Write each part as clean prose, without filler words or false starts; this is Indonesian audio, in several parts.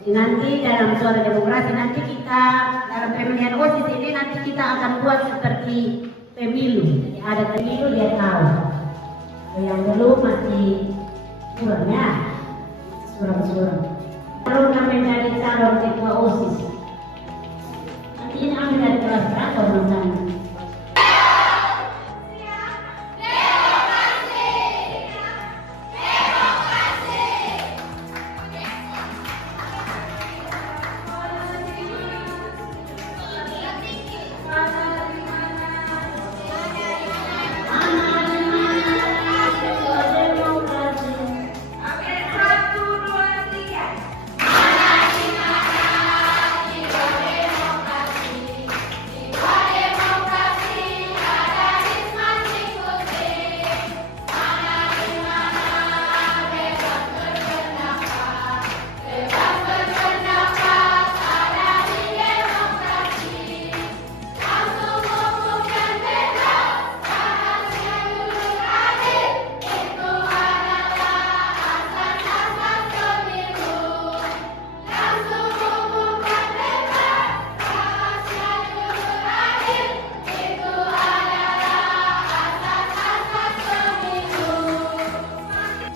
Jadi nanti dalam suara demokrasi nanti kita dalam pemilihan OSIS ini nanti kita akan buat seperti pemilu. Jadi ada pemilu dia tahu. Yang belum masih kurang ya, kurang. Kalau kami mencari calon ketua OSIS, nanti ini kami dari kelas berapa misalnya?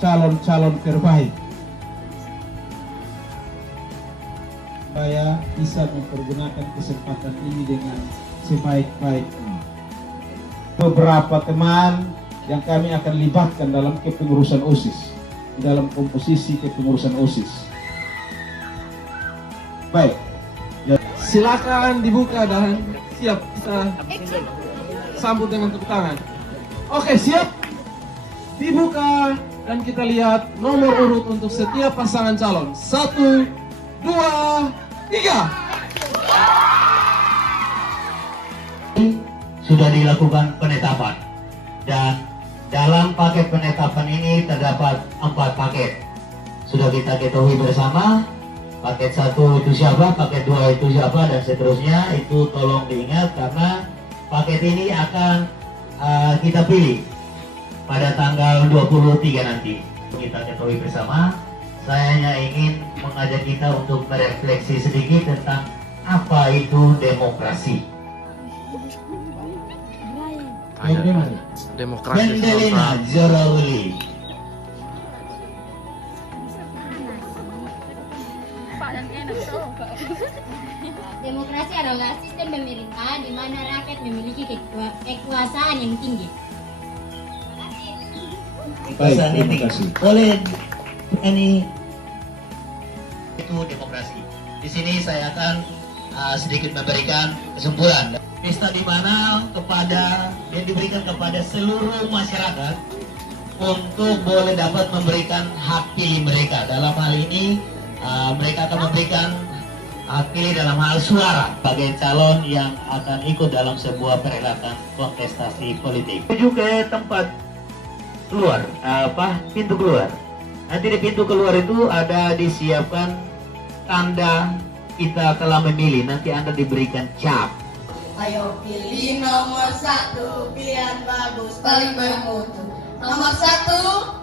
calon-calon terbaik supaya bisa mempergunakan kesempatan ini dengan sebaik-baiknya. Beberapa teman yang kami akan libatkan dalam kepengurusan OSIS, dalam komposisi kepengurusan OSIS. Baik, ya. Silakan dibuka dan siap kita sambut dengan tepuk tangan. Oke, siap. Dibuka dan kita lihat nomor urut untuk setiap pasangan calon. 1, 2, 3. Sudah dilakukan penetapan dan dalam paket penetapan ini terdapat 4 paket. Sudah kita ketahui bersama. Paket 1 itu siapa, paket 2 itu siapa, dan seterusnya. Itu tolong diingat karena paket ini akan kita pilih pada tanggal 23 nanti. Kita ketahui bersama. Saya hanya ingin mengajak kita untuk merefleksi sedikit tentang apa itu demokrasi. Demokrasi Mendelina Zorauli. Demokrasi adalah sistem pemerintah di mana rakyat memiliki kekuasaan yang tinggi. Kekuasaan yang tinggi. Boleh ini itu demokrasi. Di sini saya akan sedikit memberikan kesimpulan. Pesta di mana yang diberikan kepada seluruh masyarakat untuk boleh dapat memberikan hak pilih mereka. Dalam hal ini mereka akan memberikan hak pilih dalam hal suara sebagai calon yang akan ikut dalam sebuah perhelatan kontestasi politik. Menuju ke tempat keluar, pintu keluar. Nanti di pintu keluar itu ada disiapkan tanda kita telah memilih. Nanti Anda diberikan cap. Ayo pilih nomor 1, pilihan bagus, paling bermutu. Nomor 1.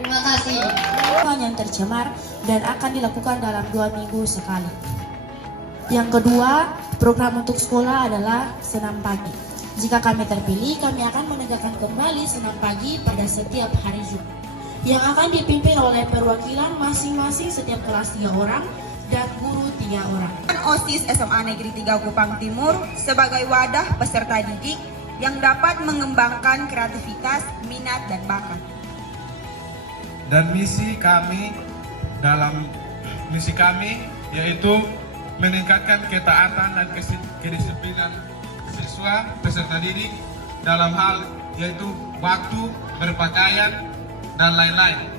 Terima kasih. Yang tercemar dan akan dilakukan dalam 2 minggu sekali. Yang kedua, program untuk sekolah adalah senam pagi. Jika kami terpilih, kami akan menegakkan kembali senam pagi pada setiap hari Jumat, yang akan dipimpin oleh perwakilan masing-masing setiap kelas 3 orang dan guru 3 orang. OSIS SMA Negeri 3 Kupang Timur sebagai wadah peserta didik yang dapat mengembangkan kreativitas, minat, dan bakat. Dan misi kami yaitu meningkatkan ketaatan dan kedisiplinan siswa peserta didik dalam hal yaitu waktu, berpakaian, dan lain-lain.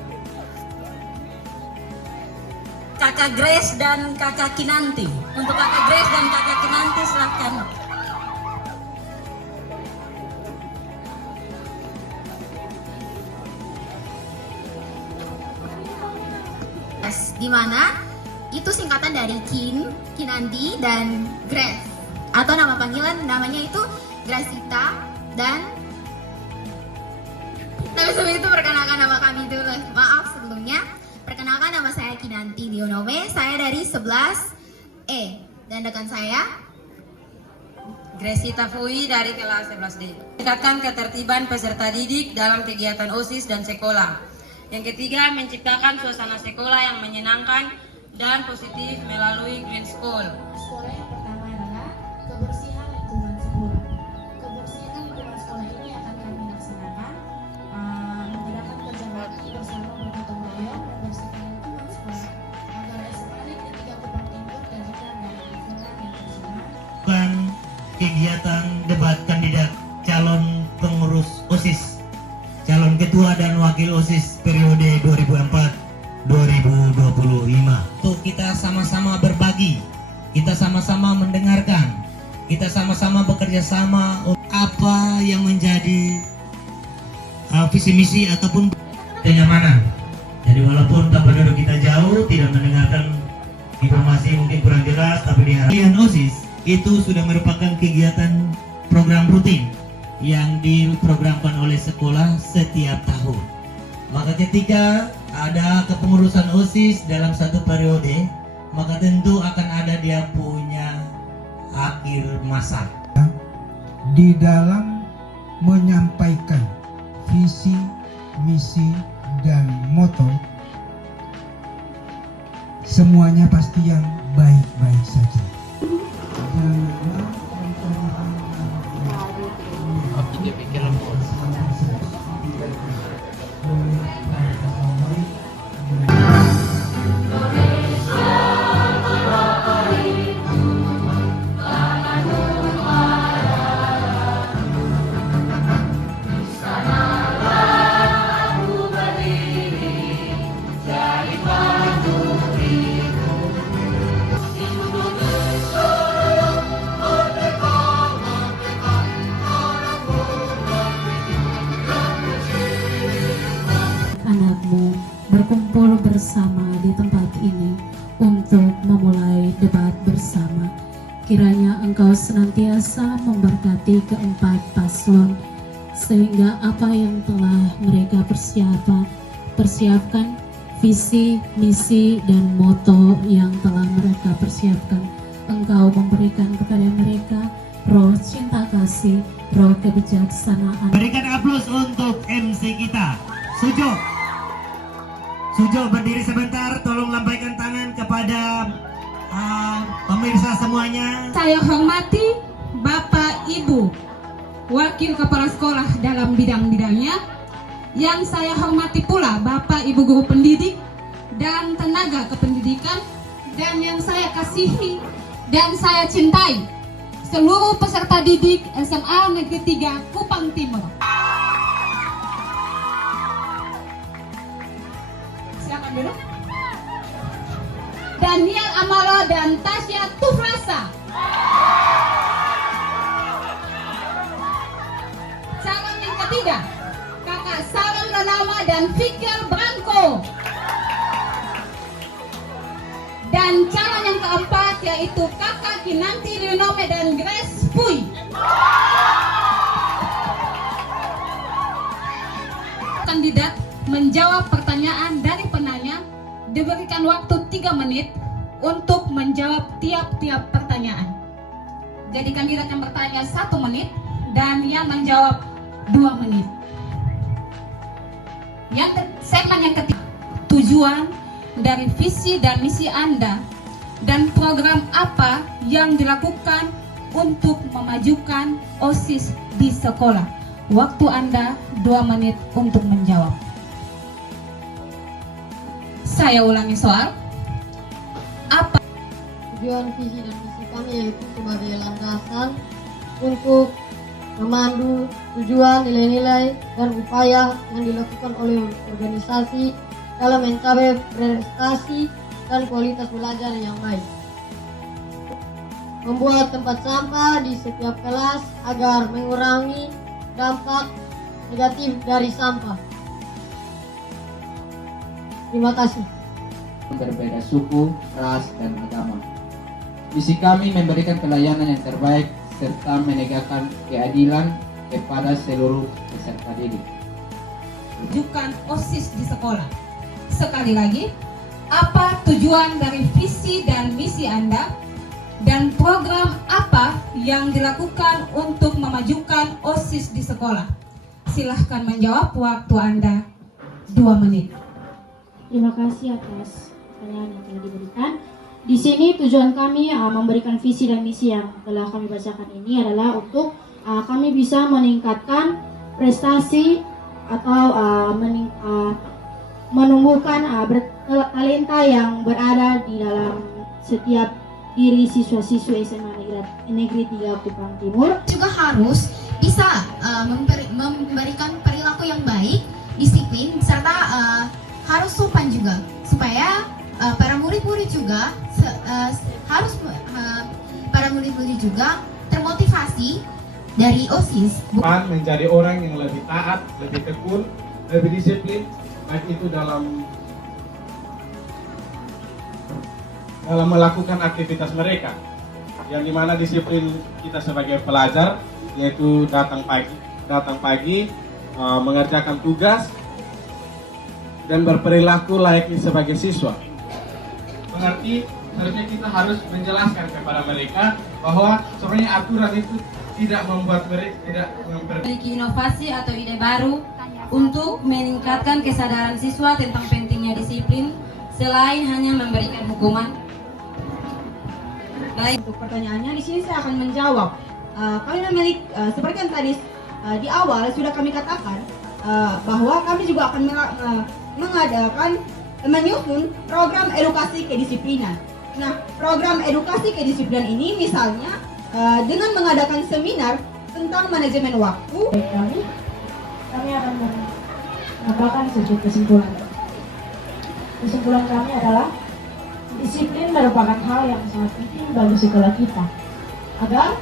Kakak Grace dan Kakak Kinanti. Untuk Kakak Grace dan Kakak Kinanti silakan. Di mana itu singkatan dari Kinanti dan Grace, atau nama panggilan namanya itu Gracita dan tapi sebelum itu perkenalkan nama kami dulu. Maaf sebelumnya. Perkenalkan nama saya Kinanti Dionome, saya dari 11E. Dan rekan saya Gresita Fui dari kelas 11D. Meningkatkan ketertiban peserta didik dalam kegiatan OSIS dan sekolah. Yang ketiga, menciptakan suasana sekolah yang menyenangkan dan positif melalui Green School. Sekolah yang pertama adalah kebersihan lingkungan sekolah. Kebersihan lingkungan sekolah ini akan kami laksanakan menggunakan kerja bakti bersama bergotong royong membersihkan lingkungan sekolah agar SMA Negeri 3 Kupang Timur terhindar dari lingkungan yang tercemar. Bukan kegiatan debat kandidat calon pengurus OSIS, calon ketua dan wakil OSIS periode 2004-2025. Untuk kita sama-sama berbagi, kita sama-sama mendengarkan, kita sama-sama bekerja sama apa yang menjadi visi misi ataupun kenyamanan. Jadi walaupun tempat duduk kita jauh, tidak mendengarkan informasi mungkin kurang jelas, tapi diharapkan OSIS itu sudah merupakan kegiatan program rutin yang diprogramkan oleh sekolah setiap tahun. Maka ketika ada kepengurusan OSIS dalam satu periode, maka tentu akan ada dia punya akhir masa. Di dalam menyampaikan visi, misi, dan moto, semuanya pasti yang baik-baik saja. Anakmu berkumpul bersama di tempat ini untuk memulai debat bersama. Kiranya engkau senantiasa memberkati keempat paslon sehingga apa yang telah mereka persiapkan visi, misi, dan moto yang telah mereka persiapkan, engkau memberikan kepada mereka roh cinta kasih, roh kebijaksanaan. Berikan aplaus untuk MC kita, Sujo. Sujo berdiri sebentar, tolong lambaikan tangan kepada pemirsa semuanya. Saya hormati Bapak Ibu Wakil Kepala Sekolah dalam bidang-bidangnya. Yang saya hormati pula Bapak Ibu Guru Pendidik dan tenaga kependidikan. Dan yang saya kasihi dan saya cintai seluruh peserta didik SMA Negeri 3 Kupang Timur. Silakan dulu. Daniel Amalo dan Tasya Tufrasa. Calon yang ketiga, Kakak Salam Ranama dan Fikir Branko. Dan calon yang keempat yaitu Kakak Kinanti Dionome dan Grace Fui. Kandidat menjawab pertanyaan dari penanya, diberikan waktu 3 menit untuk menjawab tiap-tiap pertanyaan. Jadi kandidat yang bertanya 1 menit dan yang menjawab 2 menit. Segmen yang ketiga, tujuan dari visi dan misi Anda dan program apa yang dilakukan untuk memajukan OSIS di sekolah. Waktu Anda 2 menit untuk menjawab. Saya ulangi soal. Apa Tujuan visi dan misi kami yaitu sebagai landasan untuk memandu tujuan, nilai-nilai, dan upaya yang dilakukan oleh organisasi dalam mencapai prestasi dan kualitas belajar yang baik. Membuat tempat sampah di setiap kelas agar mengurangi dampak negatif dari sampah. Terima kasih. Berbeda suku, ras, dan agama. Misi kami memberikan pelayanan yang terbaik serta menegakkan keadilan kepada seluruh peserta didik. Majukan OSIS di sekolah. Sekali lagi, apa tujuan dari visi dan misi Anda, dan program apa yang dilakukan untuk memajukan OSIS di sekolah. Silahkan menjawab, waktu Anda 2 menit. Terima kasih atas pertanyaan yang telah diberikan. Di sini tujuan kami memberikan visi dan misi yang telah kami bacakan ini adalah untuk kami bisa meningkatkan prestasi atau menumbuhkan talenta yang berada di dalam setiap diri siswa-siswi SMA Negeri 3 Kupang Timur. Juga harus bisa memberikan perilaku yang baik, disiplin, serta harus sopan juga, supaya para murid-murid juga para murid-murid juga termotivasi dari OSIS. Menjadi orang yang lebih taat, lebih tekun, lebih disiplin, baik itu dalam melakukan aktivitas mereka, yang dimana disiplin kita sebagai pelajar yaitu datang pagi, mengerjakan tugas dan berperilaku layaknya sebagai siswa. Berarti seharusnya kita harus menjelaskan kepada mereka bahwa sebenarnya aturan itu tidak membuat mereka tidak Memiliki inovasi atau ide baru untuk meningkatkan kesadaran siswa tentang pentingnya disiplin selain hanya memberikan hukuman. Baik, untuk pertanyaannya di sini saya akan menjawab. Kami memiliki seperti yang tadi di awal sudah kami katakan bahwa kami juga akan menyusun program edukasi kedisiplinan. Nah, program edukasi kedisiplinan ini misalnya dengan mengadakan seminar tentang manajemen waktu. Kami akan menambahkan sedikit kesimpulan. Kesimpulan kami adalah disiplin merupakan hal yang sangat penting bagi sekolah kita, agar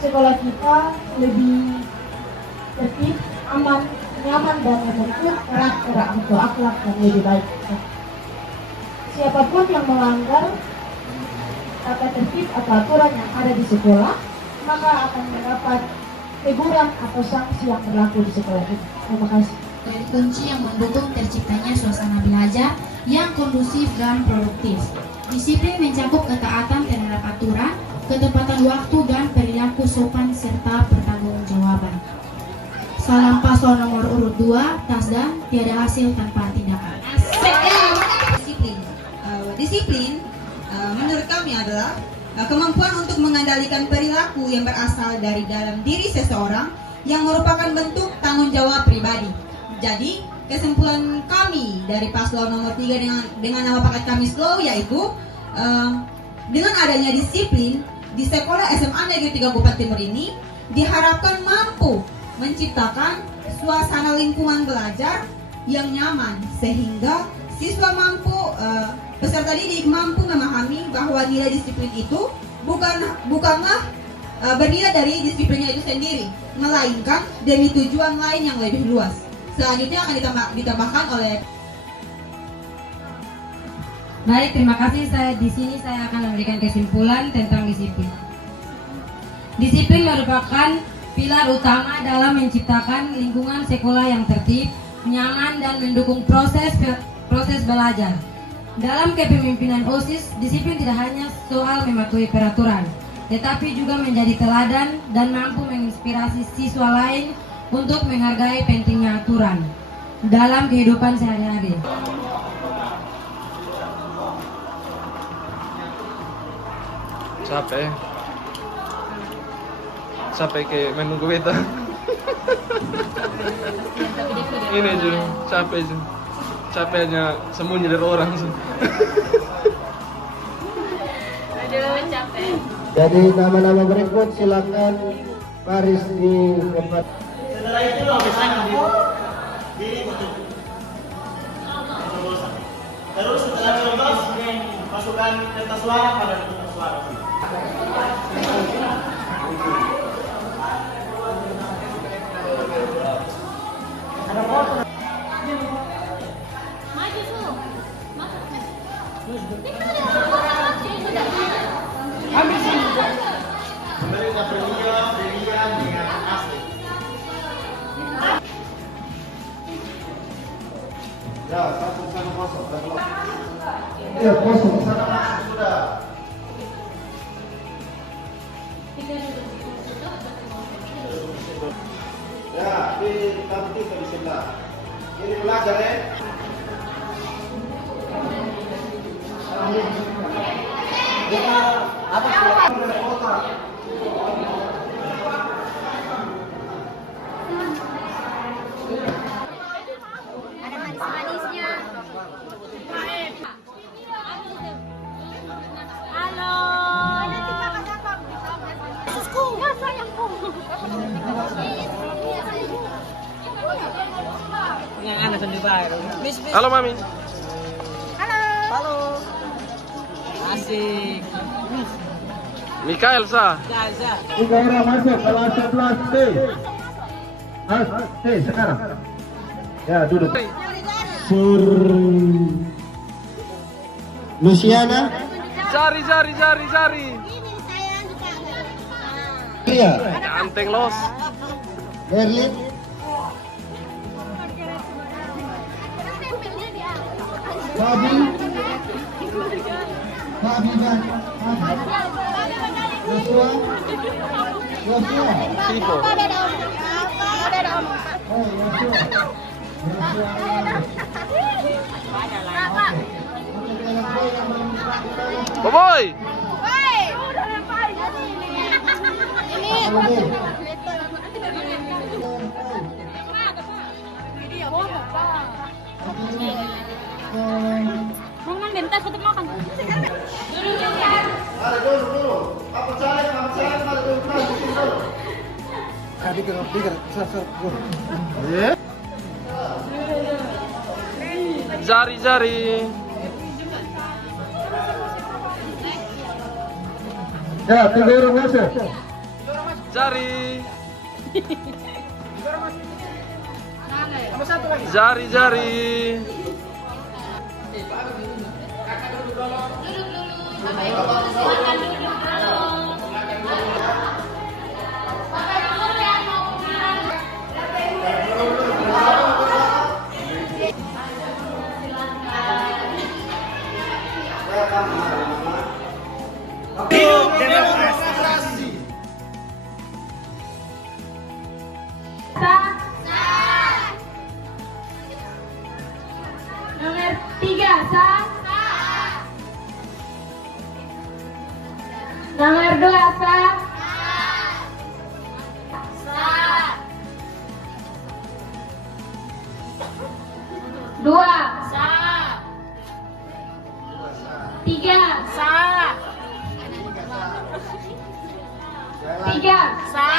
sekolah kita lebih tertib, aman, nyaman, dan membentuk karakter atau akhlak yang lebih baik. Siapapun yang melanggar tata tertib atau aturan yang ada di sekolah, maka akan mendapat teguran atau sanksi yang berlaku di sekolah itu. Terima kasih. Kunci yang mendukung terciptanya suasana belajar yang kondusif dan produktif. Disiplin mencakup ketaatan terhadap aturan, ketepatan waktu, dan perilaku sopan serta pertanggungjawaban. Salam paslon nomor urut 2, Tasdan, tiada hasil tanpa tindakan. Disiplin menurut kami adalah kemampuan untuk mengendalikan perilaku yang berasal dari dalam diri seseorang yang merupakan bentuk tanggung jawab pribadi. Jadi, kesimpulan kami dari paslon nomor 3 dengan nama paket kami slow yaitu dengan adanya disiplin di sekolah SMA Negeri 3 Kupang Timur ini diharapkan mampu menciptakan suasana lingkungan belajar yang nyaman sehingga siswa mampu peserta didik mampu memahami bahwa nilai disiplin itu bukanlah bernilai dari disiplinnya itu sendiri, melainkan demi tujuan lain yang lebih luas. Selanjutnya akan ditambahkan oleh. Baik, terima kasih. Di sini saya akan memberikan kesimpulan tentang disiplin. Disiplin merupakan pilar utama dalam menciptakan lingkungan sekolah yang tertib, nyaman, dan mendukung proses belajar. Dalam kepemimpinan OSIS, disiplin tidak hanya soal mematuhi peraturan, tetapi juga menjadi teladan dan mampu menginspirasi siswa lain untuk menghargai pentingnya aturan dalam kehidupan sehari-hari. Capek kayak menunggu beta. Ini aja, capek aja. Capeknya sembunyi dari orang. Aduh, capek. Jadi nama-nama berikut silakan baris di tempat. Setelah itu terus setelah lulus masukkan kertas suara pada kertas suara. Maju su. Pemerintah pemilihan dengan asli. Ya, kosong sana masuk sudah. Ya, di tamu kita di sebelah. Ini belajar ya. Kita atas kota. Ada manis-manisnya. Halo. Nanti kakak datang. Ya sayangku. Yang anak sendiri baru. Halo Mami. Halo. Asik. Mikael sa. Gaza. 3 orang masuk kelas 11 T. T sekarang. Ya, duduk. Luciana. Jari. Lia. Anteng los. Berlin. Babi dan Joshua. Sipo. Oh, Boboy. Mau minta untuk makan. Ada dulu. Apa cari? Ada dulu. Jari. Ya, 3 orang masuk. Jari. Hidup demokrasi. Nomor 3 sah. Nomor 2 sah. Dua sah. 3 sah. 3 sah.